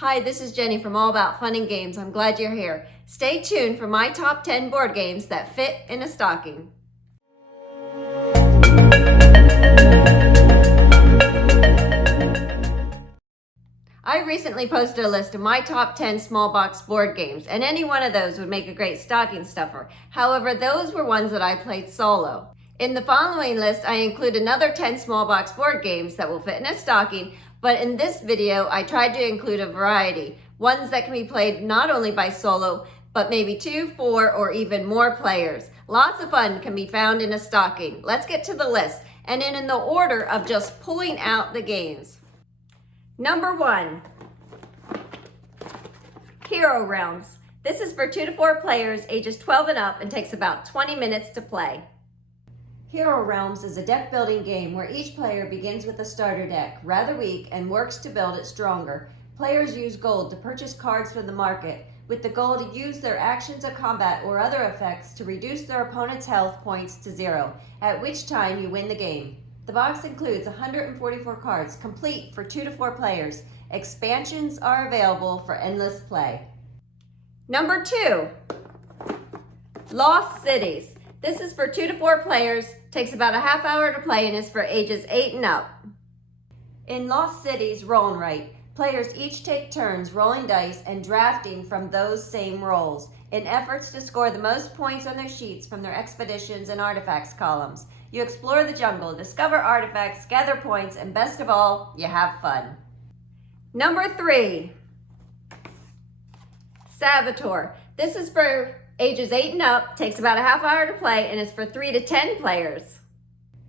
Hi, this is Jenny from All About Fun and Games. I'm glad you're here. Stay tuned for my top 10 board games that fit in a stocking. I recently posted a list of my top 10 small box board games, and any one of those would make a great stocking stuffer. However, those were ones that I played solo. In the following list, I include another 10 small box board games that will fit in a stocking, but in this video, I tried to include a variety, ones that can be played not only by solo, but maybe 2, 4, or even more players. Lots of fun can be found in a stocking. Let's get to the list, and in the order of just pulling out the games. Number 1, Hero Realms. This is for 2 to 4 players, ages 12 and up, and takes about 20 minutes to play. Hero Realms is a deck building game where each player begins with a starter deck, rather weak, and works to build it stronger. Players use gold to purchase cards from the market, with the goal to use their actions of combat or other effects to reduce their opponent's health points to 0, at which time you win the game. The box includes 144 cards, complete for 2 to 4 players. Expansions are available for endless play. Number 2, Lost Cities. This is for 2 to 4 players, takes about a half hour to play, and is for ages 8 and up. In Lost Cities Roll and Write, players each take turns rolling dice and drafting from those same rolls in efforts to score the most points on their sheets from their expeditions and artifacts columns. You explore the jungle, discover artifacts, gather points, and best of all, you have fun. Number 3, Saboteur. This is for ages 8 and up, takes about a half hour to play, and is for 3 to 10 players.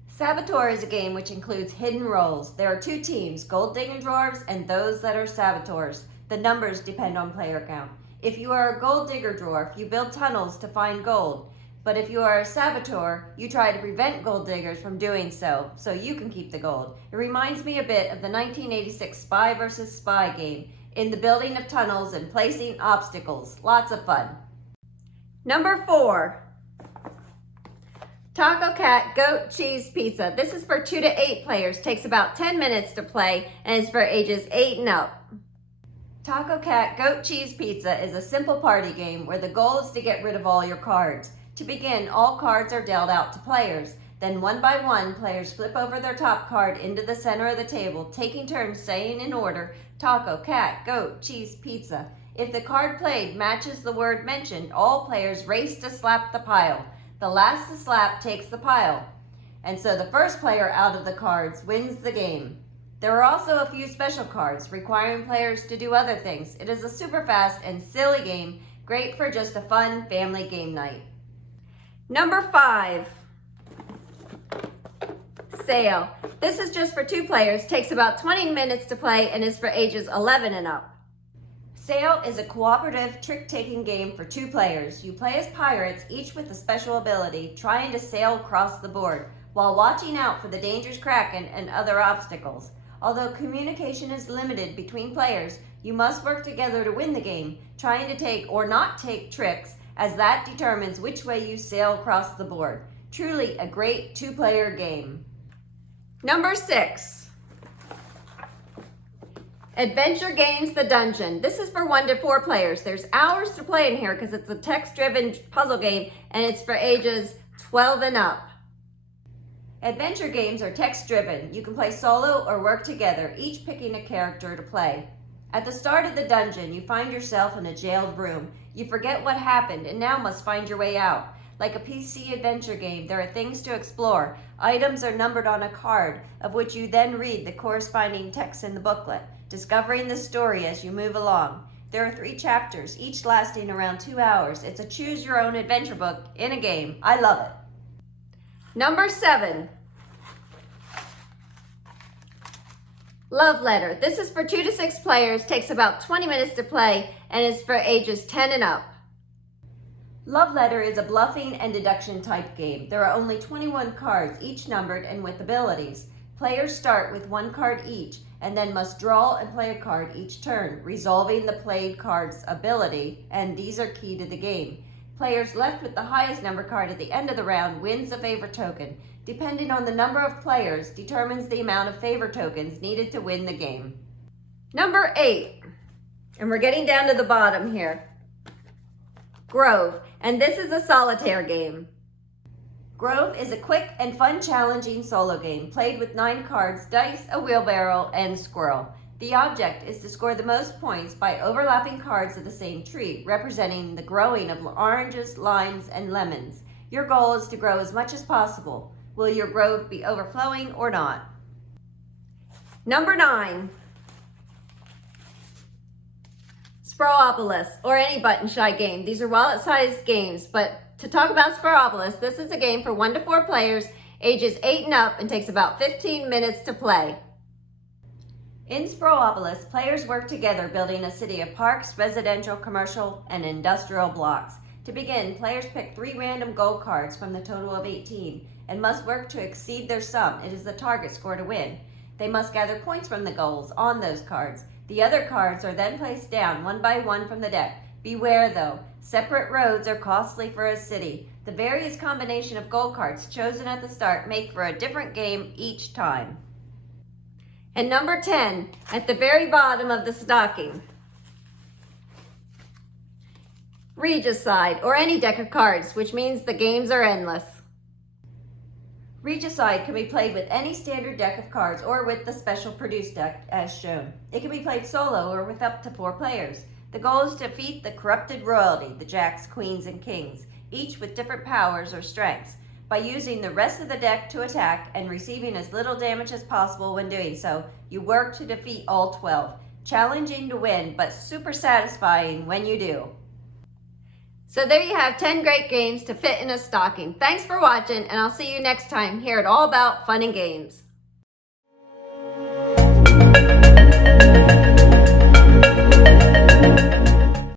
Saboteur is a game which includes hidden roles. There are 2 teams, gold digging dwarves and those that are saboteurs. The numbers depend on player count. If you are a gold digger dwarf, you build tunnels to find gold. But if you are a saboteur, you try to prevent gold diggers from doing so you can keep the gold. It reminds me a bit of the 1986 Spy vs. Spy game, in the building of tunnels and placing obstacles. Lots of fun. Number 4, Taco Cat Goat Cheese Pizza. This is for 2 to 8 players, takes about 10 minutes to play, and is for ages 8 and up. Taco Cat Goat Cheese Pizza is a simple party game where the goal is to get rid of all your cards. To begin, all cards are dealt out to players. Then one by one, players flip over their top card into the center of the table, taking turns saying in order, Taco, Cat, Goat, Cheese, Pizza. If the card played matches the word mentioned, all players race to slap the pile. The last to slap takes the pile. And so the first player out of the cards wins the game. There are also a few special cards requiring players to do other things. It is a super fast and silly game, great for just a fun family game night. Number 5, Sail. This is just for 2 players, takes about 20 minutes to play, and is for ages 11 and up. Sail is a cooperative trick-taking game for 2 players. You play as pirates, each with a special ability, trying to sail across the board, while watching out for the dangerous kraken and other obstacles. Although communication is limited between players, you must work together to win the game, trying to take or not take tricks, as that determines which way you sail across the board. Truly a great 2-player game. Number 6, Adventure Games The Dungeon. This is for 1 to 4 players. There's hours to play in here because it's a text-driven puzzle game, and it's for ages 12 and up. Adventure games are text-driven. You can play solo or work together, each picking a character to play. At the start of the dungeon, you find yourself in a jailed room. You forget what happened and now must find your way out. Like a PC adventure game, there are things to explore. Items are numbered on a card, of which you then read the corresponding text in the booklet, discovering the story as you move along. There are 3 chapters, each lasting around 2 hours. It's a choose-your-own adventure book in a game. I love it. Number 7, Love Letter. This is for 2 to 6 players, takes about 20 minutes to play, and is for ages 10 and up. Love Letter is a bluffing and deduction type game. There are only 21 cards, each numbered and with abilities. Players start with 1 card each, and then must draw and play a card each turn, resolving the played card's ability, and these are key to the game. Players left with the highest number card at the end of the round wins a favor token. Depending on the number of players, determines the amount of favor tokens needed to win the game. Number 8, And we're getting down to the bottom here. Grove, and this is a solitaire game. Grove is a quick and fun challenging solo game played with 9 cards, dice, a wheelbarrow, and squirrel. The object is to score the most points by overlapping cards of the same tree, representing the growing of oranges, limes, and lemons. Your goal is to grow as much as possible. Will your grove be overflowing or not? Number 9. Sprowopolis, or any button-shy game. These are wallet-sized games, but to talk about Sprowopolis, this is a game for 1 to 4 players, ages 8 and up, and takes about 15 minutes to play. In Sprowopolis, players work together building a city of parks, residential, commercial, and industrial blocks. To begin, players pick 3 random gold cards from the total of 18 and must work to exceed their sum. It is the target score to win. They must gather points from the goals on those cards. The other cards are then placed down one by one from the deck. Beware though, separate roads are costly for a city. The various combination of gold cards chosen at the start make for a different game each time. And number 10, at the very bottom of the stocking. Regis Side, or any deck of cards, which means the games are endless. Regis Side can be played with any standard deck of cards or with the special produced deck as shown. It can be played solo or with up to 4 players. The goal is to defeat the corrupted royalty, the jacks, queens, and kings, each with different powers or strengths, by using the rest of the deck to attack and receiving as little damage as possible when doing so. You work to defeat all 12. Challenging to win, but super satisfying when you do. So there you have 10 great games to fit in a stocking. Thanks for watching, and I'll see you next time here at All About Fun and Games.